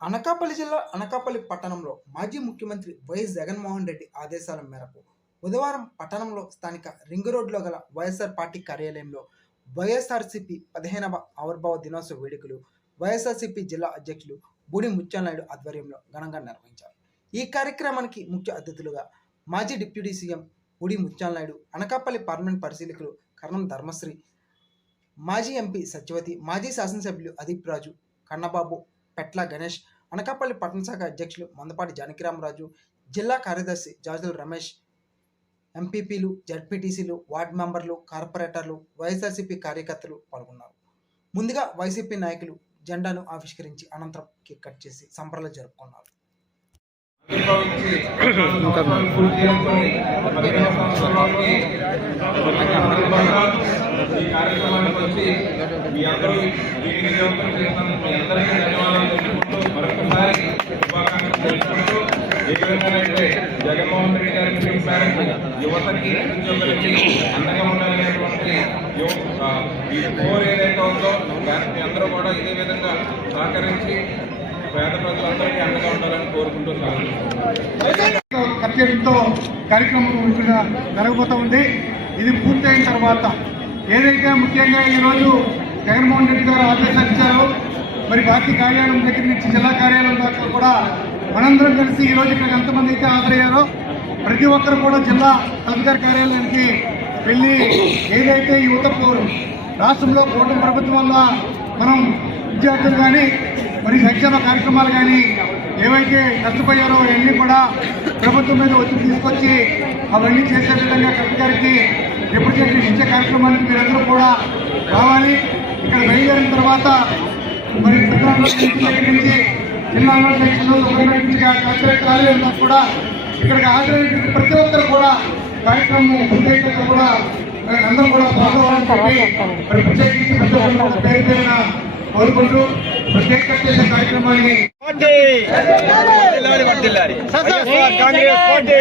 అనకాపల్లి జిల్లా అనకాపల్లి పట్టణంలో మాజీ ముఖ్యమంత్రి వైఎస్ జగన్మోహన్ రెడ్డి ఆదేశాల మేరకు బుధవారం పట్టణంలో స్థానిక రింగ్ రోడ్లో గల వైఎస్ఆర్ పార్టీ కార్యాలయంలో వైఎస్ఆర్సీపీ పదిహేనవ ఆవిర్భావ దినోత్సవ వేడుకలు వైఎస్ఆర్సీపీ జిల్లా అధ్యక్షులు బూడి ముత్యాలనాయుడు ఆధ్వర్యంలో ఘనంగా నిర్వహించారు. ఈ కార్యక్రమానికి ముఖ్య అతిథులుగా మాజీ deputy CM Boodi Mutyala Naidu Anakapalli parliament పరిశీలకులు కర్ణం ధర్మశ్రీ మాజీ ఎంపీ సత్యవతి మాజీ శాసనసభ్యులు అదీప్ రాజు కన్నబాబు పెట్ల గణేష్ అనకాపల్లి పట్టణ శాఖ అధ్యక్షులు మందపాటి జానకిరామరాజు జిల్లా కార్యదర్శి జాజుల రమేష్ ఎంపీపీలు జడ్పీటీసీలు వార్డు మెంబర్లు కార్పొరేటర్లు వైఎస్ఆర్సీపీ కార్యకర్తలు పాల్గొన్నారు. ముందుగా వైసీపీ నాయకులు జెండాను ఆవిష్కరించి అనంతరం కేక్ కట్ చేసి సంబరాలు జరుపుకున్నారు. ధన్యవాదాలు మరొకసారి ఏ యువతకి నిరుద్యోగులకి అండగా ఉండాలనేటువంటి ఈ కోర్ ఏదైతే ఉందో దానికి అందరూ కూడా ఇదే విధంగా సహకరించి పేద ప్రజలందరికీ అండగా ఉండాలని కోరుకుంటున్నాను సాగుతున్నాను కార్యక్రమం ఇక్కడ జరగబోతూ ఉంది. ఇది పూర్తయిన తర్వాత ఏదైతే ముఖ్యంగా ఈరోజు జగన్మోహన్ రెడ్డి గారు ఆదేశాలు ఇచ్చారో మరి పార్టీ కార్యాలయం దగ్గర నుంచి జిల్లా కార్యాలయం దాకా కూడా మనందరం కలిసి ఈరోజు ఇక్కడ ఎంతమంది అయితే హాజరయ్యారో ప్రతి ఒక్కరు కూడా జిల్లా కలెక్టర్ కార్యాలయానికి వెళ్ళి ఏదైతే యువతకు రాష్ట్రంలో కూటమి ప్రభుత్వం వల్ల మనం విద్యార్థులు కానీ మరి సంక్షేమ కార్యక్రమాలు కానీ ఏవైతే నష్టపోయారో అవన్నీ కూడా ప్రభుత్వం మీద ఒత్తిడి తీసుకొచ్చి అవన్నీ చేసే విధంగా కలెక్టర్ గారికి రిప్రజెంటేషన్ ఇచ్చే కార్యక్రమానికి మీరందరూ కూడా రావాలి. ఇక్కడ బయలుదేరిన తర్వాత మరి పెద్దల నుంచి జిల్లా నుంచి కలెక్టరేట్ కూడా ఇక్కడికి హాజరైనటువంటి ప్రతి ఒక్కరు కూడా కార్యక్రమం పూర్తయ్యాక కూడా మరి అందరూ కూడా పాల్గొనాలని మరి ప్రత్యేకించి ప్రతి ఒక్కరు పేరు పేరున కోరుకుంటూ ప్రత్యేక చేసే కార్యక్రమాన్ని పార్టీ కాంగ్రెస్ పార్టీ